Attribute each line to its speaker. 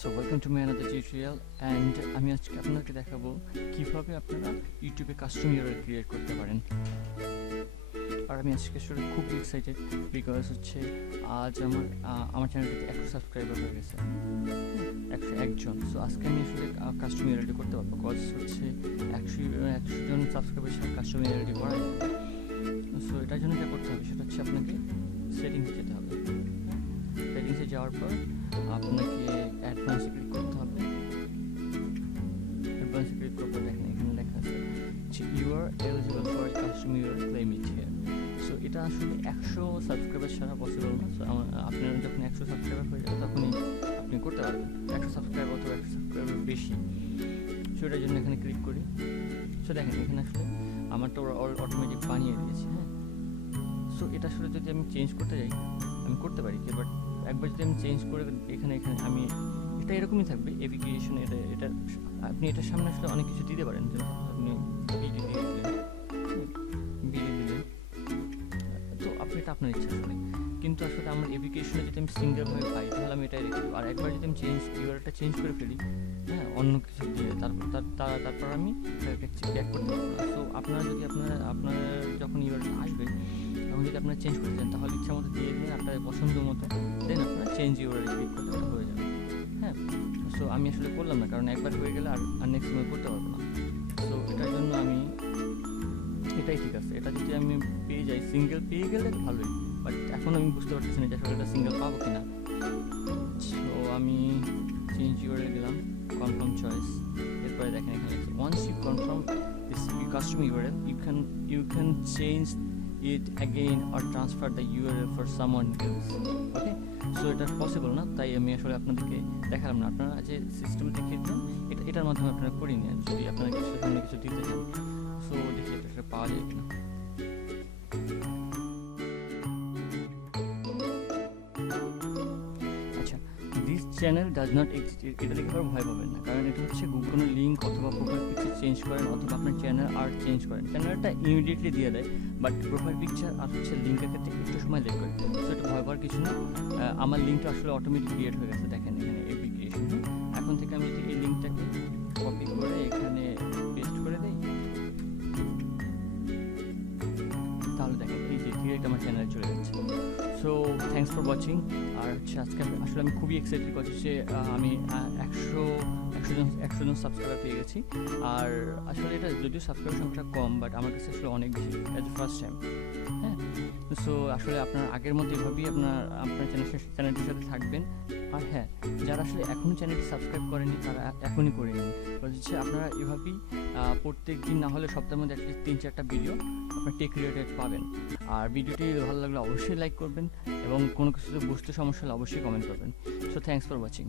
Speaker 1: So welcome to my another tutorial and আমি আজকে আপনাদেরকে দেখাবো কীভাবে আপনারা ইউটিউবে কাস্টম ইউআরএল ক্রিয়েট করতে পারেন। আর আমি আজকে আসলে খুব এক্সাইটেড বিকজ হচ্ছে আজ আমার আমার চ্যানেলটিতে একশো সাবস্ক্রাইবার হয়ে গেছে। একশো একজন। সো আজকে আমি আসলে কাস্টম ইউআরএলটি করতে পারব কজ হচ্ছে একশো একশো জন সাবস্ক্রাইবার সাথে কাস্টম ইউআরএলটি করা সো এটার জন্য যা করতে হবে সেটা হচ্ছে আপনাকে সেটিংসে যেতে হবে। যাওয়ার পর আপনাকে অ্যাডভান্সে ক্লিক করতে হবে। অ্যাডভান্সে ক্লিক করতে দেখেন এখানে লেখা আছে you are eligible for custom your claim it here so এটা আসলে একশো সাবস্ক্রাইবার ছাড়া পসিবল না। সো আপনার যখন একশো সাবস্ক্রাইবার হয়ে যাবে তখনই আপনি করতে পারবেন। একশো সাবস্ক্রাইবার অথবা একশো সাবস্ক্রাইবার বেশি। সো এটার জন্য এখানে ক্লিক করি। সো দেখেন এখানে আসলে আমার তো ওরা অটোমেটিক বানিয়ে দিয়েছে হ্যাঁ। সো এটা আসলে যদি আমি চেঞ্জ করতে যাই, আমি করতে পারি বাট একবার যদি আমি চেঞ্জ করে এখানে এখানে আমি, এটা এরকমই থাকবে এপ্লিকেশন এটা এটা, আপনি এটার সামনে আসলে অনেক কিছু দিতে পারেন, যেমন আপনি তো আপনি, এটা আপনার ইচ্ছা আসলে। কিন্তু আসলে আমার এপ্লিকেশনে যদি আমি সিঙ্গেলভাবে পাই, তাহলে আমি এটাই রেখে আর একবার যদি আমি চেঞ্জ ইউআরটা চেঞ্জ করে ফেলি হ্যাঁ অন্য কিছু দিয়ে, তারপর, তার- তারপর আমি ব্যাক করতে পারব সো আপনারা যদি আপনারা, আপনার যখন ইউআরটা আসবে তখন যদি আপনারা চেঞ্জ করতে চান তাহলে ইচ্ছা মতো দিয়ে দিন আপনার পছন্দ মতো দেন আপনারা চেঞ্জ ইউআরএল ক্লিক করতে হয়ে যাবে। হ্যাঁ? সো আমি আসলে করলাম না, কারণ একবার হয়ে গেলে আর আর নেক্সট সময় করতে পারব না। সো এটার জন্য আমি, এটাই ঠিক আছে। এটা যদি আমি পেয়ে যাই সিঙ্গেল পেয়ে গেলে ভালোই। বাট এখন আমি বুঝতে পারতেছি না যে আসলে এটা সিঙ্গেল পাবো কি না সো আমি চেঞ্জ ইউআরএল দিলাম কনফার্ম চয়েস এরপরে দেখেন এখানে once you confirm this custom URL you can you can change it again or transfer the URL for someone else. Okay? So এটা পসিবল না তাই আমি আসলে আপনাদেরকে দেখালাম না। আপনারা যে সিস্টেম দিন এটা, এটার মাধ্যমে আপনারা করে নিন। যদি আপনারা কিছু কিছু দিতে চান সো দেখি এটা পাওয়া যায় কিনা। চ্যানেল ডাজ নট এক্সিস্ট এটা দেখে আবার ভয় পাবেন না। কারণ এটা হচ্ছে কোনো লিঙ্ক অথবা প্রোফাইল পিকচার চেঞ্জ করেন অথবা আপনার চ্যানেল আর্ট চেঞ্জ করেন। চ্যানেলটা ইমিডিয়েটলি দিয়ে দেয় বাট প্রোফাইল পিকচার আর হচ্ছে লিঙ্কের ক্ষেত্রে একটু সময় লেট করে। সো এটা ভয় পাওয়ার কিছু না। আমার লিঙ্কটা আসলে অটোমেটিক ক্রিয়েট হয়ে গেছে। দেখেন এখানে এপি ক্রিয়েশন এখন থেকে আমি যদি এই লিঙ্কটাকে কপি করে আমার চ্যানেলে চলে যাচ্ছে। সো থ্যাংকস ফর ওয়াচিং আর হচ্ছে আজকে আসলে আমি খুবই এক্সাইটেড করছি যে আমি একশো জন, একশো জন সাবস্ক্রাইবার পেয়ে গেছি। আর আসলে এটা যদিও সাবস্ক্রাইবার সংখ্যা কম বাট আমার কাছে আসলে অনেক বেশি। অ্যাজ ফার্স্ট টাইম হ্যাঁ? সো আসলে আপনার আগের মতো এভাবেই আপনার আপনার চ্যানেল চ্যানেলটির সাথে থাকবেন। আর হ্যাঁ যারা আসলে এখনও চ্যানেলটি সাবস্ক্রাইব করেনি তারা এখনই করে নিন। হচ্ছে আপনারা এভাবেই প্রত্যেক দিন না হলে সপ্তাহের মধ্যে অ্যাটলিস্ট তিন চারটা ভিডিও আপনার টেক রিলেটেড পাবেন। আর ভিডিওটি ভালো লাগলে অবশ্যই লাইক করবেন এবং কোনো কিছু বুঝতে সমস্যা হলে অবশ্যই কমেন্ট করবেন। So thanks for watching